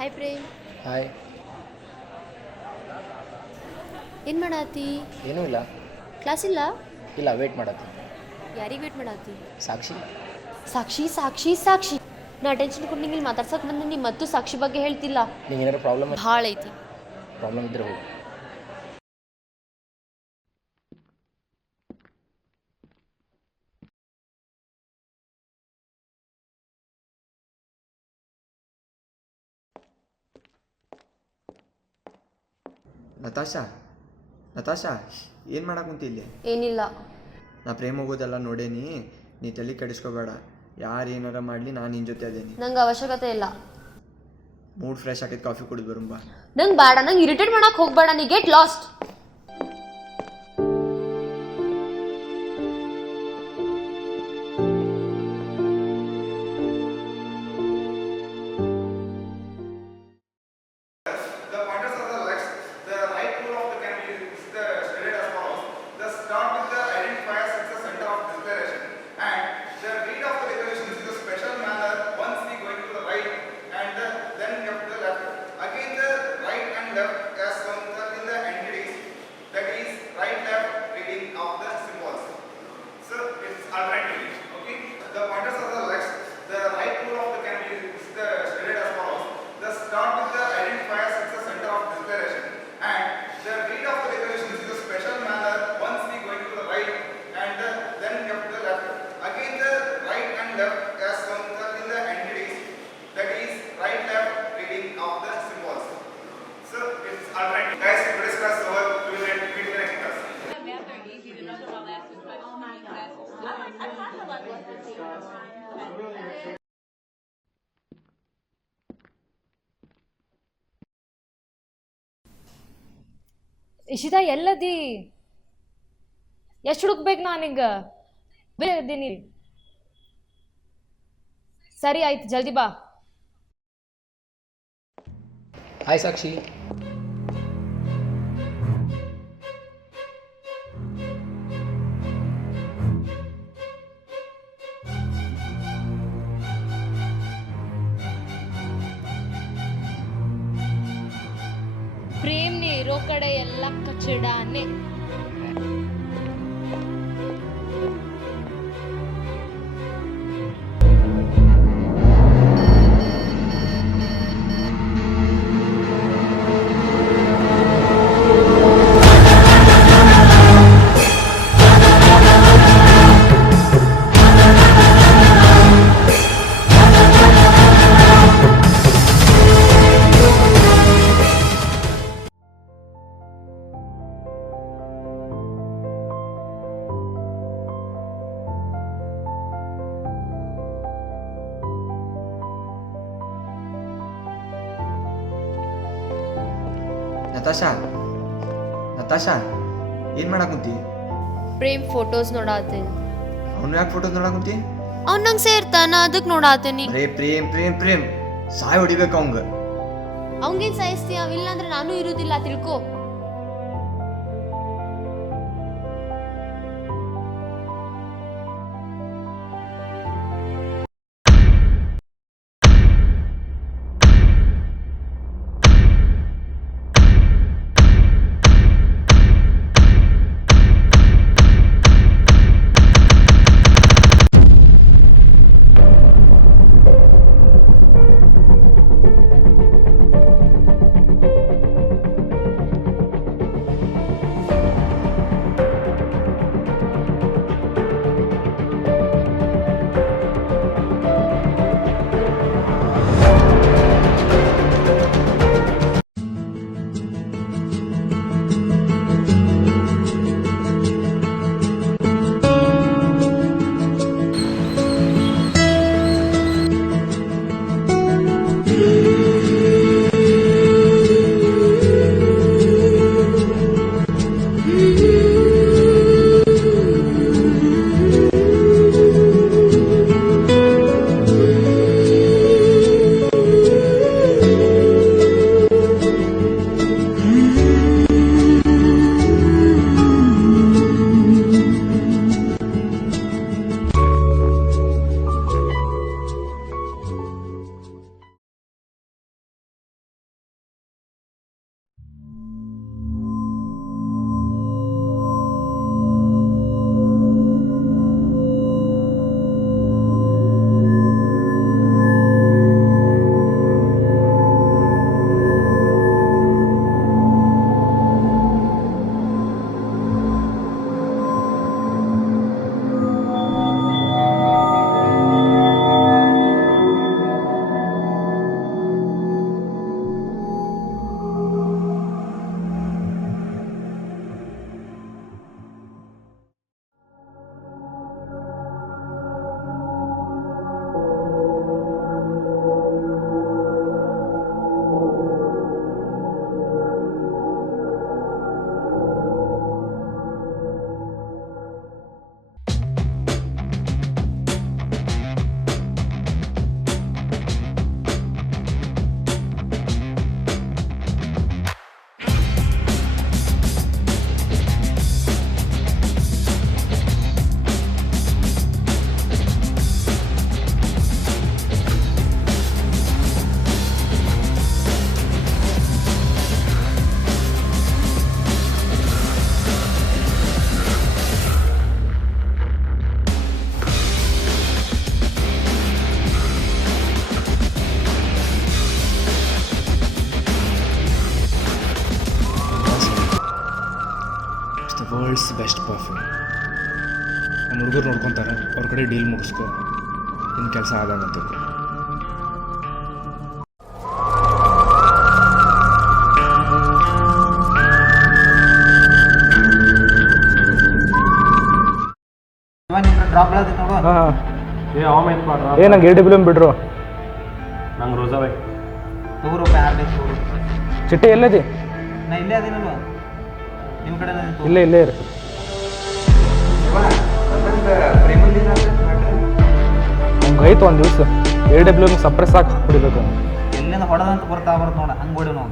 Hi Prem. Hi. ಏನು ಮಾಡಾತಿ? ಏನೂ ಇಲ್ಲ. ಕ್ಲಾಸ್ ಇಲ್ಲ? ಇಲ್ಲ, ವೇಟ್ ಮಾಡತ್ತಿ. ಯಾರಿಗೆ ವೇಟ್ ಮಾಡಾತಿ? ಸಾಕ್ಷಿ. ಸಾಕ್ಷಿ ಸಾಕ್ಷಿ ಸಾಕ್ಷಿ. ನಾ ಟೆನ್ಷನ್ ಕೊಟ್ಟು ನಿಂಗೆ ಇಲ್ಲಿ ಮಾತಾಡ್ಸಕ್ಕೆ ಬಂದು ನೀ ಮತ್ತು ಸಾಕ್ಷಿ ಬಗ್ಗೆ ಹೇಳ್ತಿಲ್ಲ. ನಿಂಗೆ ಏನಾರು ಭಾಳ ಐತಿ. ಪ್ರಾಬ್ಲಮ್ ಇದ್ರೆ ಹೋಗು. ನತಾಶಾ, ನತಾಶಾ, ಏನು ಮಾಡಕ್ಕುಂತಿ ಇಲ್ಲಿ? ಏನಿಲ್ಲ. ನಾ ಪ್ರೇಮ್ ಹೋಗೋದೆಲ್ಲ ನೋಡೇನಿ. ನೀ ತಲೆ ಕೆಡಿಸ್ಕೋಬೇಡ. ಯಾರು ಏನಾರ ಮಾಡಲಿ ನಾನು ನಿನ್ನ ಜೊತೆ ಅದೇನಿ. ನಂಗೆ ಅವಶ್ಯಕತೆ ಇಲ್ಲ. ಮೂಡ್ ಫ್ರೆಶ್ ಆಕೈತೆ, ಕಾಫಿ ಕುಡಿದು ಬರುಂಬ. ನಂಗೆ ಬೇಡ, ನಂಗೆ ಇರಿಟೇಟ್ ಮಾಡಕ್ಕೆ ಹೋಗ್ಬೇಡ. ನೀ ಗೆಟ್ ಲಾಸ್ಟ್. ಇಶಿತಾ, ಎಲ್ಲದಿ? ಎಷ್ಟು ಹುಡುಕ್ಬೇಕು ನಾನೀಗ? ಬೇರೆ ಸರಿ ಆಯ್ತು, ಜಲ್ದಿ ಬಾ. ಹಾಯ್ ಸಾಕ್ಷಿ. ಪ್ರೇಮ್ನೇ ಇರೋ ಕಡೆ ಎಲ್ಲ ಕಚಡಾನೆ. ನತಾಶಾ, ನತಾಶಾ, ಏನು ಮಾಡಕ್ಕುಂತಿ? ಪ್ರೇಮ್ ಫೋಟೋಸ್ ನೋಡಾತೀನಿ. ಅವನು ಯಾಕೆ ಫೋಟೋಸ್ ನೋಡಕ್ಕುಂತಿ? ಅವ್ನು ನಂಗೆ ಸೇರ್ತಾನ, ಅದಕ್ಕೆ ನೋಡಾತೀನಿ. ಅರೇ ಪ್ರೇಮ್ ಪ್ರೇಮ್ ಪ್ರೇಮ್, ಸಾಯ್ ಹೊಡಿಬೇಕು ಅವಂಗ. ಅವಂಗೇನು ಸಾಯಿಸ್ತೀಯ? ಅವಿಲ್ಲ ಅಂದ್ರೆ ನಾನು ಇರುವುದಿಲ್ಲ, ತಿಳ್ಕೊ. ಹುಡುಗರು ನೋಡ್ಕೊತಾರೆ, ಅವ್ರ ಕಡೆ ಡೀಲ್ ಮುಗಿಸ್ಕೊ, ನಿನ್ನ ಕೆಲಸ ಆದಂತ. ಡ್ರಾಪ್ ಹೇಳತ್ತೀನಿ ನೋಡು. ಹಾಂ ಏ ಅವ ಮೈನ್ ಮಾಡ್ರ ಏ ನಂಗೆ AW ಬಿಡ್ರು. ನಂಗೆ ರೋಜಾ ಬೈ ತಗೋರು ರೂಪಾಯಿ 6 ಬೇಕು ತಗೋರು. ಚಿಟ್ಟೆ ಎಲ್ಲದಿ? ನಾ ಇಲ್ಲೇ ಅದೇನಲ್ವ ನಿಮ್ಮ ಕಡೆ ಇಲ್ಲೇ ಇಲ್ಲೇ ಇರು. ನಮ್ಗೆ ಐತೆ ಒಂದು ದಿವಸ AW ಸಪ್ರೆಸ್ ಹಾಕಿ ಹೊಡಿಬೇಕು. ಎಲ್ಲಿಂದ ಹೊಡೆದಂತ ಬರ್ತಾ ನೋಡ ಹಂಗೆ ಹೊಡಿ ನಾವು.